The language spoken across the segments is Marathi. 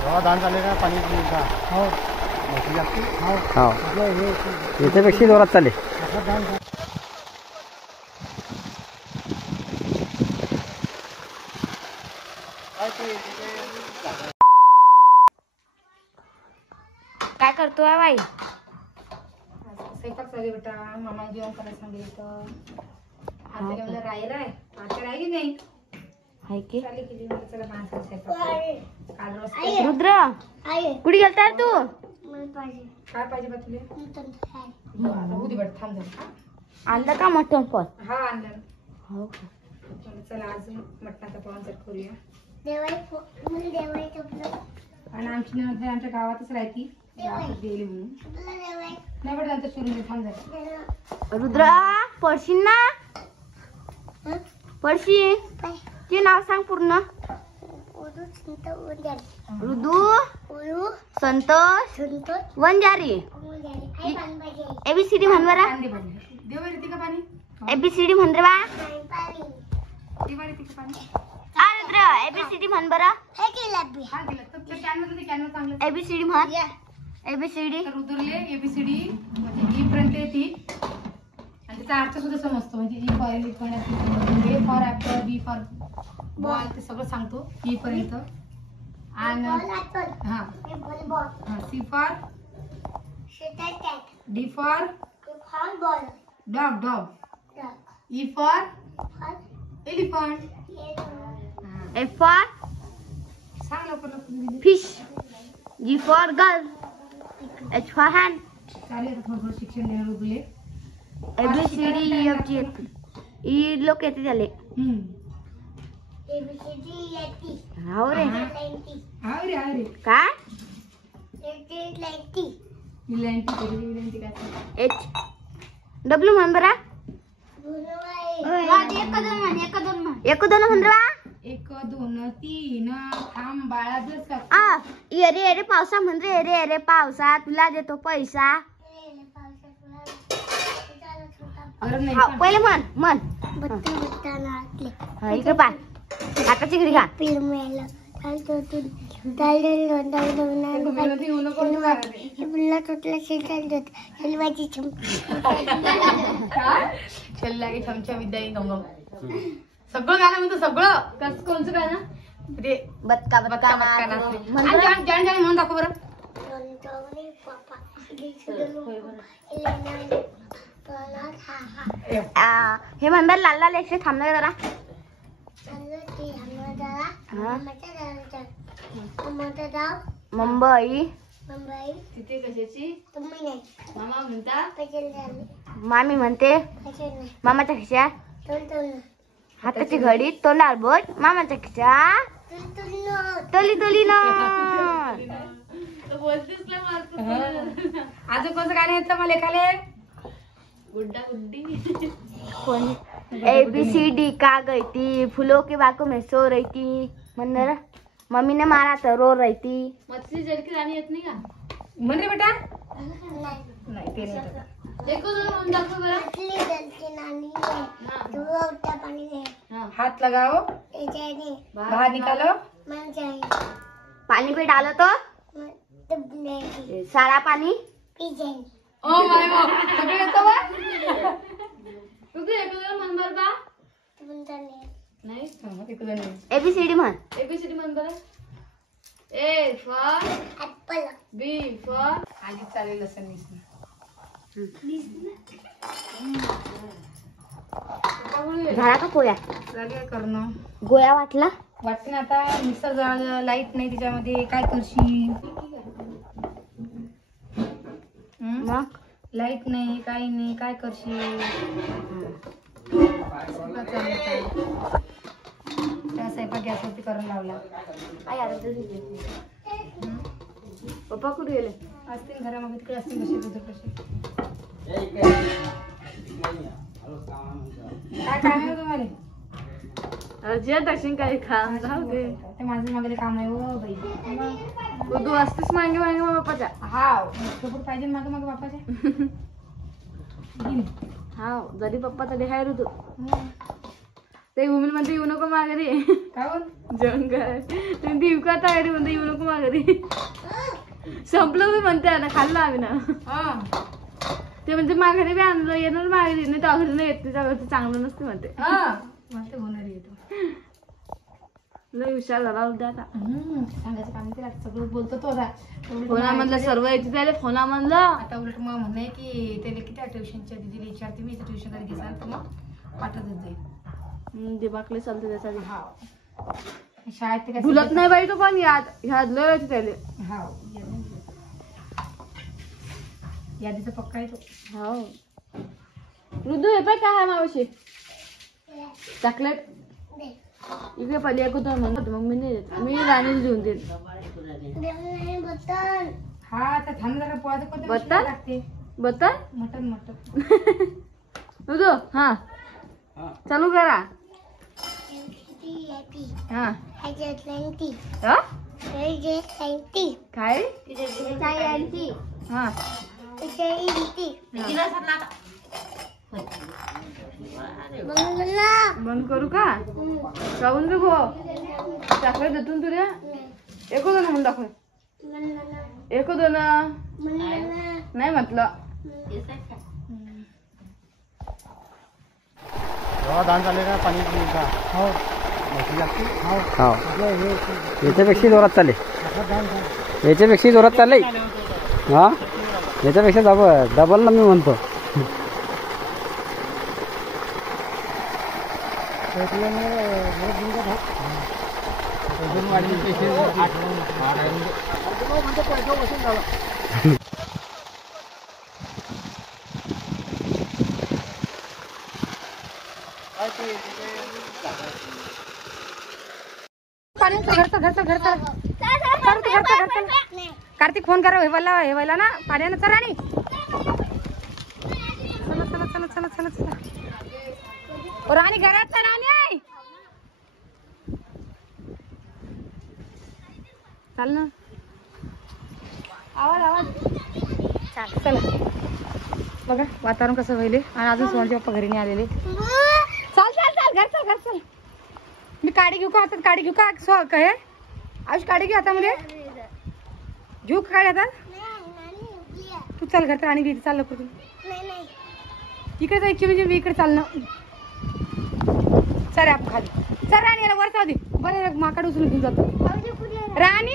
धान चालले का पाणी हो याच्यापेक्षा जोरात चालेल. काय करतोय बाई? स्वयंपाक चालू बेटा. मामा जेवण करायला सांगितलं. आता राय आता राहिली नाही. हाय की चालेल की चला माणसं स्वयंपाक. काल रोज रुद्र कुठे गेलता रे तू? काय पाहिजे बा तुला? आता उदी बेटा थांब जरा. आणलं का मटण पण? हा आणलं. हो चला आज मटणाचा पाहुणचार करूया. आणि आमची नणंद आमच्या गावातच राहती. गावात गेली म्हणून नाही बेटा नंतर सुरू दे थांब जरा. रुद्र पडशील ना? पडशील. ते नाव सांग पूर्ण. रुदू संतोष वंजारी. ABCD म्हण बरं. देव येते का पाणी? ABCD म्हण रे बा. दिवाळी तिथे पाणी. रुद्र ABCD म्हण बरं. हा गेलं तर ते कॅनवर चांगलं. ABCD म्हण. ABCD तर रुद्रले ABCD म्हणजे ई पर्यंत येते आणि त्याचा अर्थ सुद्धा समजतो. म्हणजे E for elephant, A for apple, B for ball ते सगळं सांगतो ई पर्यंत. आणि हा C for D for dog E for elephant. F for सांग लवकर. fish. G for girl. H for hand. चालेल आता थोडं शिक्षण देणार रुद्रले. ABCD EFG E लोक येते त्याले. हो रे. अरे काय? विलंटी काय? H W म्हण बरं. एक दोन म्हण बा. 1 2 3 थांब बाळा जर अरे अरे पावसा म्हण रे. अरे अरे पावसा तुला देतो पैसा. पहिले म्हण इकडे पाय. हाताची घडी घा. शेल्लागे चमचा विद्या गंगम सगळं गाणं म्हणतो. सगळं कोणचं गाणं ते बदका बदका म्हणून दाखव बरं. हे म्हण बरं. लाल लाल एकशे थांबणार जरा. मुंबई तिथे कशाची मामा म्हणता. मामी म्हणते मामाच्या खिशात हाताची घडी तोंडावर बोट. मामाच्या खिशात तोली तोली ना. अजून कोणतं गाणं येतं मला एखाले? गुड्डा गुड्डी कोणी ABCD का गईती फुलों के बागों में सो रही थी मंदर. मम्मी ने मारा तो रो रही थी. मछली जल की रानी येत नाही का? म्हण रे बेटा. नाही ते नाही. हाथ लगाओ बाहर निकालो. पानी पे डालो तो सारा पानी ओ माय गॉड सगळं येतं बा. तू एकदा म्हण बरं बा. नाही ABCD म्हण. ABCD म्हण बरं. A for apple, B for आधी चालेल असं निसना. झाला का पोळ्या? झाले करणं. गोळ्या वाटला वाटते ना आता. मिक्सर जळालं, लाईट नाही त्याच्यामध्ये, काय करशील? मग लाईट नाही, काही नाही, काय करशील? त्या स्वयंपाक गॅसवरती करून लावला. पप्पा कुठे गेले? असतील घरामध्ये. तिकडे असतील कसे तुझं कसे. काय काम आहे तुम्हाला? जे दर्शन काही काम जाऊ दे. ते माझं मागे काम आहे. हो बाई तू असतेच मागे मागे मग बाप्पाच्या. हा सोबत पाहिजे मागे मागे बाप्पाच्या. हा जरी पप्पा तरी हाय ऋतू. ते भूमी म्हणते येऊ नको माघारी. जेवण करायचं दिवका तयारी म्हणते येऊ नको माघारी. संपलं तर म्हणते आता खाल्लं आम्ही ना. ते म्हणजे माघारी बी आणलं येणार माघारी नाही तर येत नाही त्यावेळेस चांगलं नसते म्हणते. लय हुशार झाला उद्या आता. सांगायचं काम केलं सगळं बोलतो तो आता. फोनामधलं सर्व याची झाले फोनामधलं. आता उलट मग म्हणणं आहे की त्याला किती ट्युशनच्या दिदीला विचारते मी ट्युशन जर घेसाल तर मग पाठवत जाईल. दिमागले चालते त्यासाठी. हा शाळेत ते काय भुलत नाही बाई तो पण ह्यात लय याची त्याले. हा यादीचा पक्का आहे तो. हो रुदू हे पाय काय आहे मावशी चॉकलेट इकडे पहिले एक होतं म्हणतो मग मी नाही देत. मी राणीच देऊन देत. हा आता थांब जरा पोहायचं कोणतं बत्तन? लागते बत्तन मटन मटन. रुदू हा चालू करा. हा हा? काय हा बंद करू का जाऊन दे गो चॉकलेट देतो तुला. एक दोन म्हणून दाखव. एक दोन नाही म्हटलं. दान चालेल पाणी का. हो हो याच्यापेक्षा जोरात चालले. याच्यापेक्षा जोरात चाललंय. हा याच्यापेक्षा डबल ना मी म्हणतो. कार्तिक फोन करा हेवायला ना पाण्यानं. चला राणी चला चला चला चला चला चला राणी घरात ना राणी आहे. चाल ना आवाज आवाज चला बघा वातावरण कसं व्हायले. आणि अजून सोनचे पप्पा घरी नाही आलेले. चाल चाल चाल घर चाल घर चाल. मी काडी घेऊ का हातात. काडी घेऊ का काय आयुष काडी घेऊ हातामध्ये. घेऊ का काडी हातात. तू चाल घर आणि चाल लवकर. तू इकडे जायची म्हणजे मी इकडे चाल ना. चल आप खाली चल राणी याला वर जाऊ दे. बरं माकड उचलून घेऊन जातो. राणी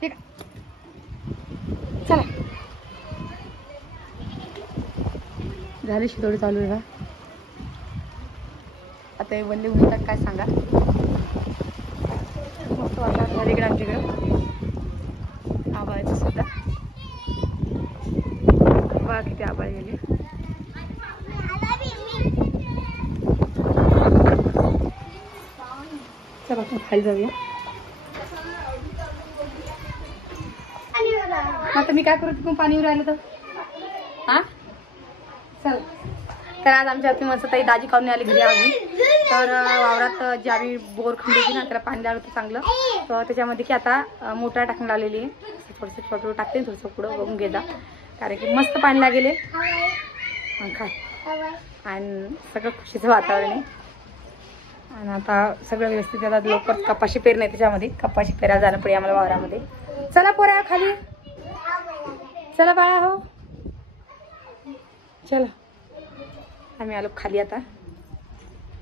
ठीक चला झाली शिदोडी चालू आहे का. आता हे वल्ले उलटात काय सांगा. मस्त वाटलं झाली इकडे आमच्याकडे आबाळाचं सुद्धा. बघा किती आबाळ गेले. चला आपण खाली जाऊया. आता मी काय करू तिकडून पाणी राहिलं तर हा चल. तर आज आमच्या हाती मस्त ताई दाजी खाऊन आली घरी अजून. तर वावरात जे आम्ही बोर खंडीची ना त्याला पाणी लावलं होतं चांगलं. तर त्याच्यामध्ये की आता मोटर टाकून लावलेली आहे. थोडंसं छोटं टाकते थोडंसं पुढं बघून घे जा. कारण की मस्त पाणी लागेल खा. आणि सगळं खुशीचं वातावरण आहे. आणि आता सगळं व्यवस्थित आता लवकर कपाशी पेरणे आहे. त्याच्यामध्ये कपाशी पेरायला जाणं पडे आम्हाला वावरामध्ये. चला पोरा खाली चला बाळा. हो चला आम्ही आलो खाली आता.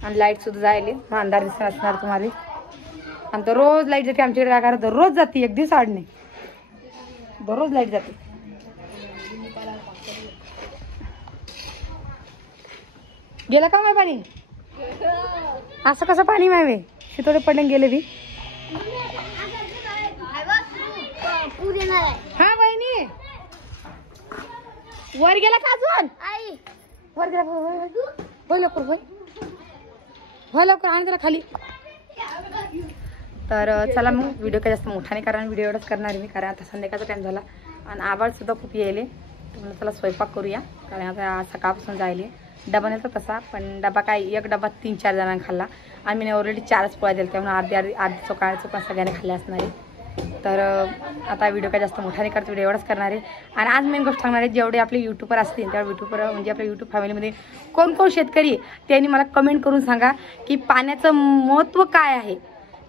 आणि लाईट सुद्धा जायले. अंधार दिसत असणार तुम्हाला. आणि तर रोज लाईट जाते आमच्याकडे. काय करा दररोज जाते. एक दिवस आड नाही दररोज लाईट जाते. गेला का माय पाणी. असं कसं पाणी मावे शितोडे पडले गेले बी. हा बहिणी वर गेला का अजून. वर गेला होय लवकर होय लवकर आणि त्याला खाली. तर चला मग व्हिडिओ काही जास्त मोठा नाही कारण व्हिडिओ एवढंच करणार आहे मी. कारण आता संध्याकाळचा टाइम झाला आणि आभाळ सुद्धा खूप येईल. तर चला स्वयंपाक करूया. कारण आता सकाळपासून जायले. डबा नेला तसा पण डबा काय एक डबा 3-4 जणांना खाल्ला. आम्ही ऑलरेडी 4च पोळ्या दिल्या त्यामुळे अर्धी चोकाळ सगळ्यांनी खाल्ल्या असणार आहे. तर आता व्हिडिओ काय जास्त मोठा नाही करतो, व्हिडिओ एवढाच करणार आहे. आणि आज मेन गोष्ट सांगणार आहे, जेवढे आपले यूट्यूबर असतील तेवढे यूट्यूबर म्हणजे आपल्या यूट्यूब फॅमिलीमध्ये कोण कोण शेतकरी आहे त्यांनी मला कमेंट करून सांगा की पाण्याचं महत्त्व काय आहे.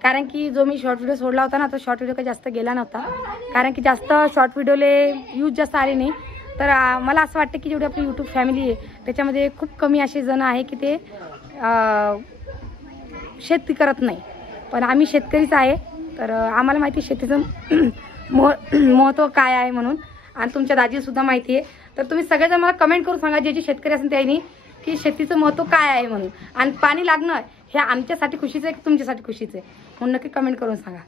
कारण की जो मी शॉर्ट व्हिडिओ सोडला होता ना, तो शॉर्ट व्हिडिओ काही जास्त गेला नव्हता, कारण की जास्त शॉर्ट व्हिडिओले यूज जास्त आले नाही. तर मला असं वाटतं की जेवढी आपली यूट्यूब फॅमिली आहे त्याच्यामध्ये खूप कमी असे जण आहे की ते शेती करत नाही, पण आम्ही शेतकरीच आहे. तर आम्हाला माहिती आहे शेतीचं महत्त्व काय आहे म्हणून, आणि तुमच्या दाजीसुद्धा माहिती आहे. तर तुम्ही सगळेजण मला कमेंट करून सांगा, जे जे शेतकरी असेल त्यांनी, की शेतीचं महत्त्व काय आहे म्हणून. आणि पाणी लागणं हे आमच्यासाठी खुशीचं आहे की तुमच्यासाठी खुशीचं आहे म्हणून नक्की कमेंट करून सांगा.